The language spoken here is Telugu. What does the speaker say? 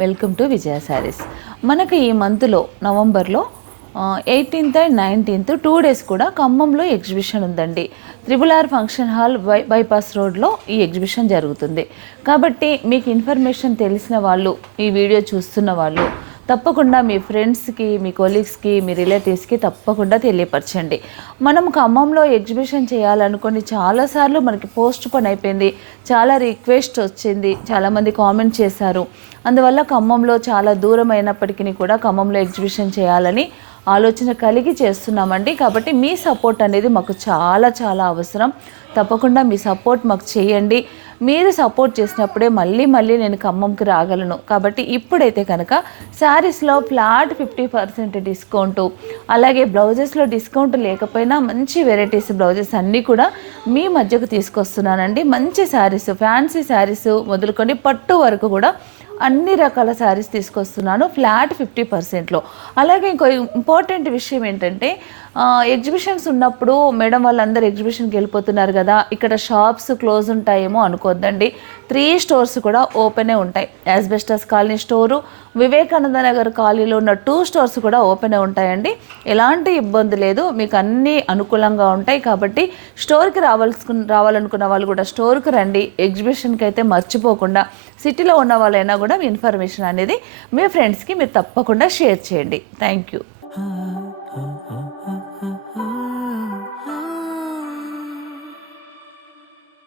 వెల్కమ్ టు విజయ శారీస్. మనకి ఈ మంత్లో నవంబర్లో 18th and 19th 2 days కూడా ఖమ్మంలో ఎగ్జిబిషన్ ఉందండి. Triple R function hall bypass రోడ్లో ఈ ఎగ్జిబిషన్ జరుగుతుంది. కాబట్టి మీకు ఇన్ఫర్మేషన్ తెలిసిన వాళ్ళు, ఈ వీడియో చూస్తున్న వాళ్ళు తప్పకుండా మీ ఫ్రెండ్స్కి, మీ కొలీగ్స్కి, మీ రిలేటివ్స్కి తప్పకుండా తెలియపరచండి. మనం ఖమ్మంలో ఎగ్జిబిషన్ చేయాలనుకొని చాలాసార్లు మనకి పోస్ట్ పోన్ అయిపోయింది, చాలా రిక్వెస్ట్ వచ్చింది, చాలామంది కామెంట్ చేశారు. అందువల్ల ఖమ్మంలో చాలా దూరం అయినప్పటికీ కూడా ఖమ్మంలో ఎగ్జిబిషన్ చేయాలని ఆలోచన కలిగి చేస్తున్నామండి. కాబట్టి మీ సపోర్ట్ అనేది మాకు చాలా చాలా అవసరం. తప్పకుండా మీ సపోర్ట్ మాకు చేయండి. మీరు సపోర్ట్ చేసినప్పుడే మళ్ళీ నేను ఖమ్మంకి రాగలను. కాబట్టి ఇప్పుడైతే కనుక శారీస్లో ఫ్లాట్ 50% డిస్కౌంటు, అలాగే బ్లౌజెస్లో డిస్కౌంట్ లేకపోయినా మంచి వెరైటీస్ బ్లౌజెస్ అన్నీ కూడా మీ మధ్యకు తీసుకొస్తున్నానండి. మంచి శారీస్, ఫ్యాన్సీ శారీస్ మొదలుకొని పట్టు వరకు కూడా అన్ని రకాల శారీస్ తీసుకొస్తున్నాను ఫ్లాట్ 50%లో. అలాగే ఇంకో ఇంపార్టెంట్ విషయం ఏంటంటే, ఎగ్జిబిషన్స్ ఉన్నప్పుడు మేడం వాళ్ళందరూ ఎగ్జిబిషన్కి వెళ్ళిపోతున్నారు కదా, ఇక్కడ షాప్స్ క్లోజ్ ఉంటాయేమో అనుకోద్దండి. 3 stores కూడా ఓపెనే ఉంటాయి. Asbestos colony store, Vivekananda Nagar కాలనీలో ఉన్న 2 stores కూడా ఓపెనే ఉంటాయండి. ఎలాంటి ఇబ్బంది లేదు, మీకు అన్నీ అనుకూలంగా ఉంటాయి. కాబట్టి స్టోర్కి రావాలనుకున్న వాళ్ళు కూడా స్టోర్కి రండి. ఎగ్జిబిషన్కి అయితే మర్చిపోకుండా, సిటీలో ఉన్న వాళ్ళైనా కూడా మీ ఇన్ఫర్మేషన్ అనేది మీ ఫ్రెండ్స్కి మీరు తప్పకుండా షేర్ చేయండి. Thank you.